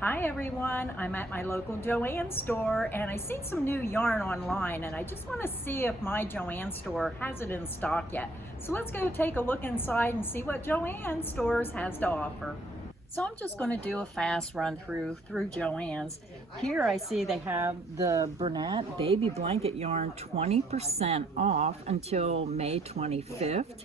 Hi everyone, I'm at my local Joann store and I seen some new yarn online and I just want to see if my Joann store has it in stock yet. So let's go take a look inside and see what Joann stores has to offer. So I'm just going to do a fast run through Joann's. Here I see they have the Bernat baby blanket yarn 20% off until May 25th.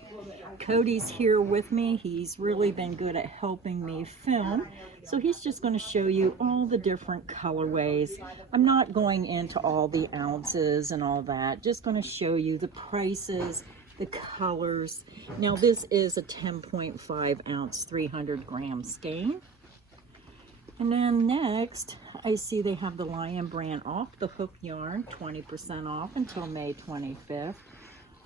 Cody's here with me. He's really been good at helping me film. So he's just going to show you all the different colorways. I'm not going into all the ounces and all that. Just going to show you the prices, the colors. Now this is a 10.5 ounce 300 gram skein. And then next I see they have the Lion brand off the hook yarn 20% off until May 25th.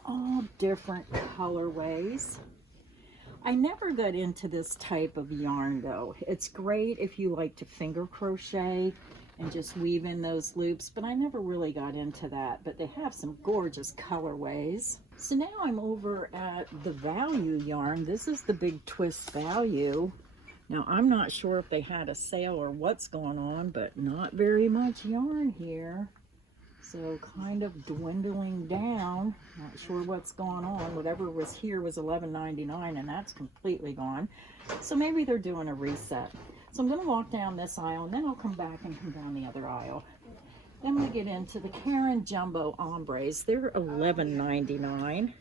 All different colorways. I never got into this type of yarn though. It's great if you like to finger crochet and just weave in those loops, but I never really got into that. But they have some gorgeous colorways. So now I'm over at the value yarn. This is the Big Twist value. Now I'm not sure if they had a sale or what's going on, but not very much yarn here. So kind of dwindling down. Not sure what's going on. Whatever was here was $11.99 and that's completely gone. So maybe they're doing a reset. So I'm going to walk down this aisle and then I'll come back and come down the other aisle. Then we get into the Caron Jumbo Ombres. They're $11.99.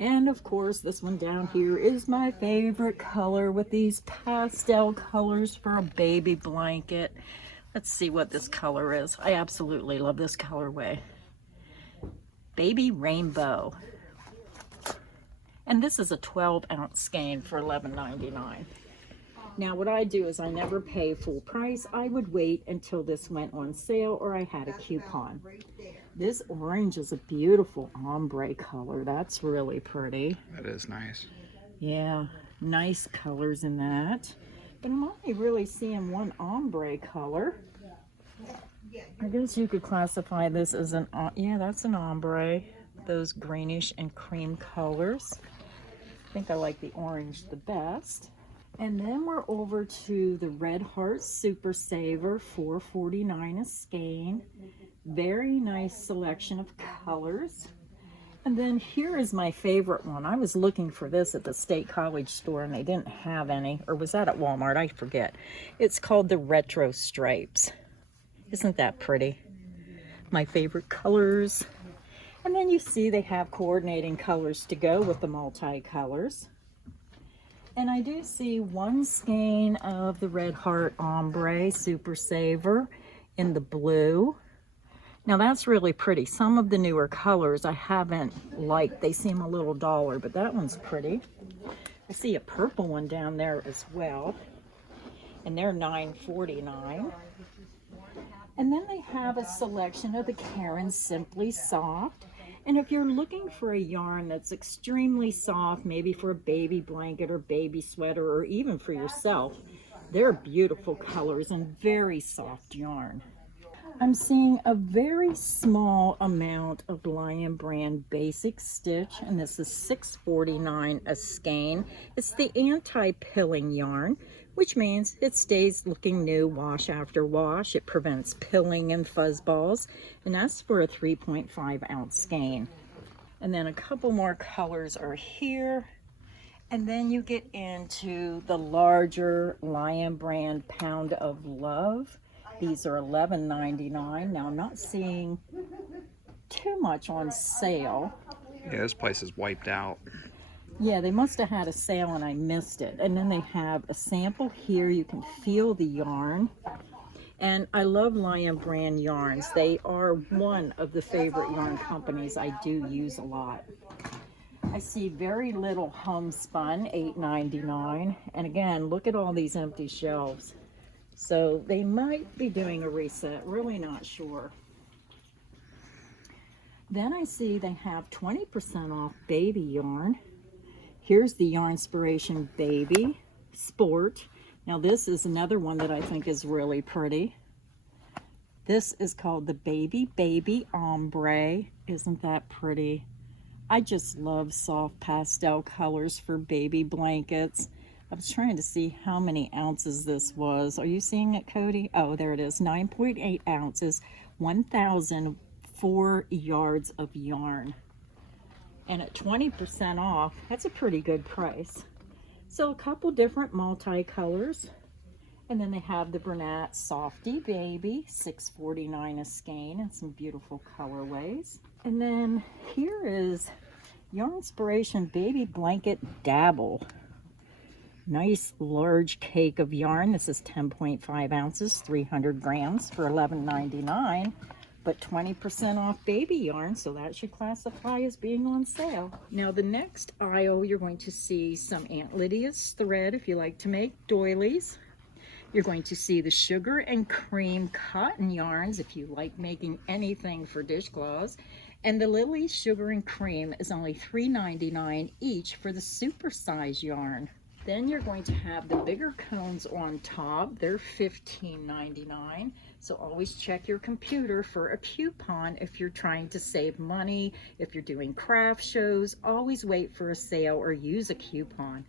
And of course this one down here is my favorite color with these pastel colors for a baby blanket. Let's see what this color is. I absolutely love this colorway. Baby Rainbow. And this is a 12 ounce skein for $11.99. Now what I do is I never pay full price. I would wait until this went on sale or I had a coupon. This orange is a beautiful ombre color. That's really pretty. That is nice. Yeah, nice colors in that. But I'm only really seeing one ombre color. I guess you could classify this as an, yeah, that's an ombre. Those greenish and cream colors. I think I like the orange the best. And then we're over to the Red Heart Super Saver, $4.49 a skein. Very nice selection of colors. And then here is my favorite one. I was looking for this at the State College store and they didn't have any, or was that at Walmart? I forget. It's called the Retro Stripes. Isn't that pretty? My favorite colors. And then you see they have coordinating colors to go with the multi-colors. And I do see one skein of the Red Heart Ombre Super Saver in the blue. Now that's really pretty. Some of the newer colors I haven't liked. They seem a little duller, but that one's pretty. I see a purple one down there as well. And they're $9.49. And then they have a selection of the Caron Simply Soft. And if you're looking for a yarn that's extremely soft, maybe for a baby blanket or baby sweater or even for yourself, they're beautiful colors and very soft yarn. I'm seeing a very small amount of Lion brand basic stitch, and this is $6.49 a skein. It's the anti-pilling yarn, which means it stays looking new wash after wash. It prevents pilling and fuzz balls, and that's for a 3.5 ounce skein. And then a couple more colors are here. And then you get into the larger Lion brand Pound of Love. These are $11.99. Now I'm not seeing too much on sale. Yeah, this place is wiped out. Yeah, they must have had a sale and I missed it. And then they have a sample here. You can feel the yarn. And I love Lion brand yarns. They are one of the favorite yarn companies I do use a lot. I see very little homespun, $8.99. And again, look at all these empty shelves. So they might be doing a reset, really not sure. Then I see they have 20% off baby yarn. Here's the Yarnspiration Baby Sport. Now this is another one that I think is really pretty. This is called the Baby Ombre. Isn't that pretty? I just love soft pastel colors for baby blankets. I was trying to see how many ounces this was. Are you seeing it, Cody? Oh, there it is. 9.8 ounces, 1,004 yards of yarn. And at 20% off, that's a pretty good price. So a couple different multicolors. And then they have the Bernat Softy Baby, $6.49 a skein, and some beautiful colorways. And then here is Yarnspiration Baby Blanket Dabble. Nice large cake of yarn. This is 10.5 ounces, 300 grams for $11.99, but 20% off baby yarn, so that should classify as being on sale. Now the next aisle, you're going to see some Aunt Lydia's thread if you like to make doilies. You're going to see the Sugar and Cream cotton yarns if you like making anything for dishcloths. And the Lily's Sugar and Cream is only $3.99 each for the super size yarn. Then you're going to have the bigger cones on top. They're $15.99. So always check your computer for a coupon if you're trying to save money. If you're doing craft shows, always wait for a sale or use a coupon.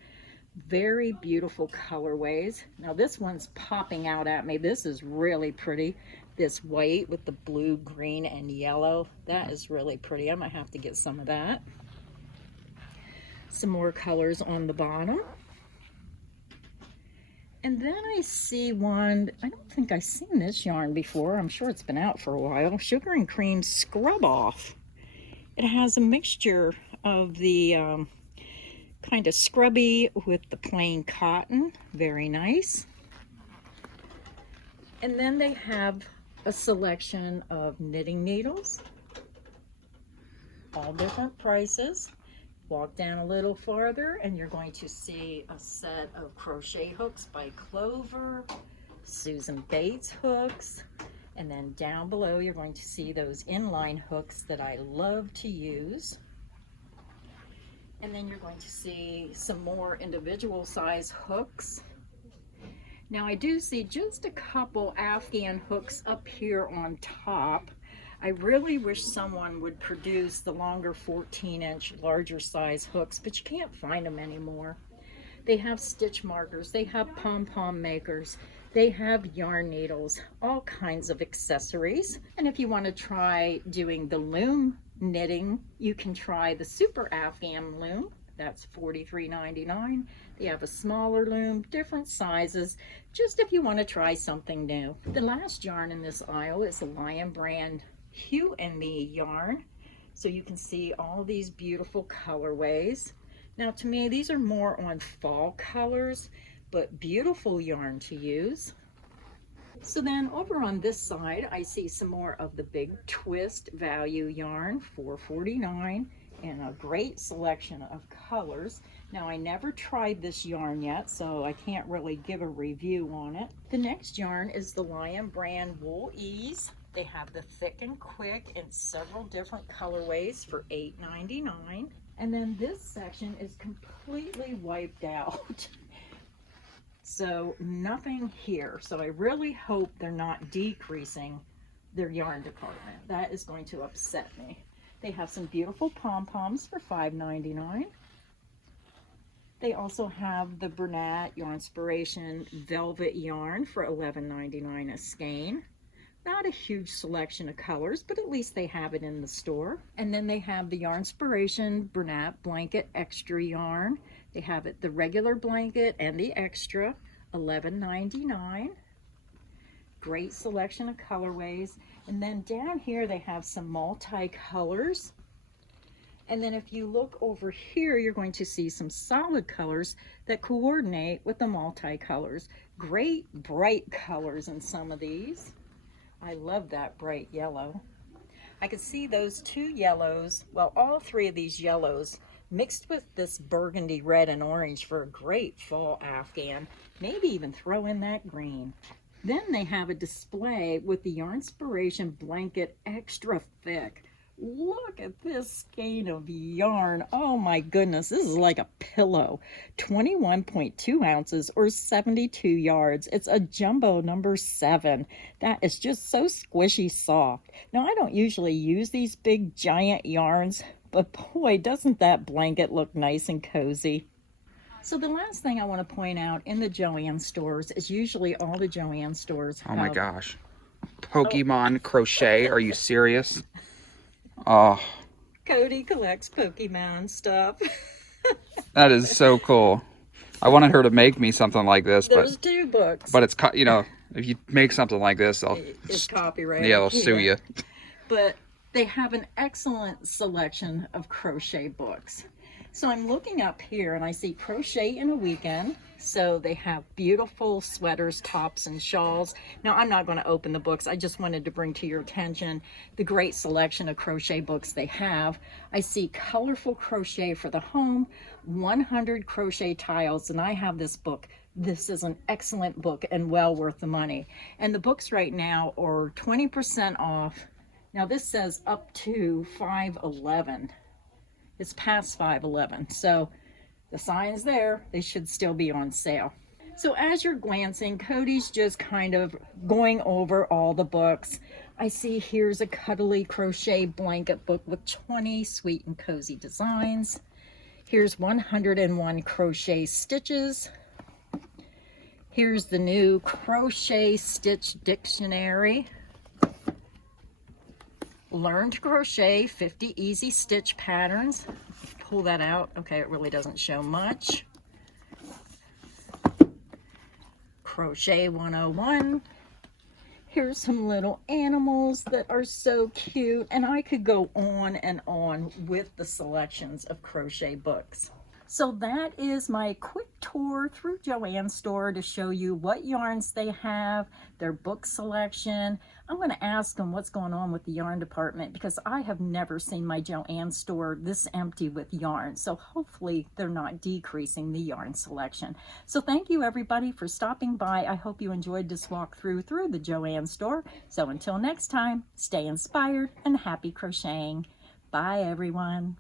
Very beautiful colorways. Now this one's popping out at me. This is really pretty. This white with the blue, green, and yellow. That is really pretty. I might have to get some of that. Some more colors on the bottom. And then I see one, I don't think I've seen this yarn before. I'm sure it's been out for a while. Sugar and Cream Scrub Off. It has a mixture of the kind of scrubby with the plain cotton. Very nice. And then they have a selection of knitting needles. All different prices. Walk down a little farther and you're going to see a set of crochet hooks by Clover, Susan Bates hooks, and then down below you're going to see those inline hooks that I love to use. And then you're going to see some more individual size hooks. Now I do see just a couple Afghan hooks up here on top. I really wish someone would produce the longer 14-inch larger size hooks, but you can't find them anymore. They have stitch markers, they have pom-pom makers, they have yarn needles, all kinds of accessories. And if you want to try doing the loom knitting, you can try the Super Afghan loom. That's $43.99. They have a smaller loom, different sizes, just if you want to try something new. The last yarn in this aisle is the Lion Brand Hue and Me yarn. So you can see all these beautiful colorways. Now to me, these are more on fall colors, but beautiful yarn to use. So then over on this side, I see some more of the Big Twist value yarn, $4.49, and a great selection of colors. Now I never tried this yarn yet, so I can't really give a review on it. The next yarn is the Lion Brand Wool Ease. They have the Thick and Quick in several different colorways for $8.99. And then this section is completely wiped out. So nothing here. So I really hope they're not decreasing their yarn department. That is going to upset me. They have some beautiful pom-poms for $5.99. They also have the Bernat Yarnspiration Velvet Yarn for $11.99 a skein. Not a huge selection of colors, but at least they have it in the store. And then they have the Yarnspiration Bernat Blanket Extra Yarn. They have it the regular blanket and the extra, $11.99. Great selection of colorways. And then down here they have some multi-colors. And then if you look over here, you're going to see some solid colors that coordinate with the multi-colors. Great bright colors in some of these. I love that bright yellow. I could see those two yellows, well, all three of these yellows mixed with this burgundy red and orange for a great fall Afghan. Maybe even throw in that green. Then they have a display with the Yarnspiration Blanket Extra Thick. Look at this skein of yarn. Oh my goodness, this is like a pillow. 21.2 ounces or 72 yards. It's a jumbo number 7. That is just so squishy soft. Now I don't usually use these big giant yarns, but boy, doesn't that blanket look nice and cozy. So the last thing I want to point out in the Joann stores is usually all the Joann stores have... Oh my gosh. Pokemon crochet. Are you serious? Oh, Cody collects Pokemon stuff. that is so cool. I wanted her to make me something like this, There's 2 books. but it's, you know, if you make something like this, It's copyrighted. yeah, they'll sue you. But they have an excellent selection of crochet books. So I'm looking up here and I see Crochet in a Weekend. So they have beautiful sweaters, tops, and shawls. Now I'm not going to open the books. I just wanted to bring to your attention the great selection of crochet books they have. I see Colorful Crochet for the Home, 100 Crochet Tiles, and I have this book. This is an excellent book and well worth the money. And the books right now are 20% off. Now this says up to 5/11. It's past 5/11, so the sign's there. They should still be on sale. So as you're glancing, Cody's just kind of going over all the books. I see here's a cuddly crochet blanket book with 20 sweet and cozy designs. Here's 101 crochet stitches. Here's the new Crochet Stitch Dictionary. Learn to crochet 50 easy stitch patterns. Pull that out. Okay, it really doesn't show much. Crochet 101. Here's some little animals that are so cute, and I could go on and on with the selections of crochet books. So that is my quick tour through Joann's store to show you what yarns they have, their book selection. I'm going to ask them what's going on with the yarn department because I have never seen my Joann store this empty with yarn. So hopefully they're not decreasing the yarn selection. So thank you everybody for stopping by. I hope you enjoyed this walkthrough through the Joann store. So until next time, stay inspired and happy crocheting. Bye everyone.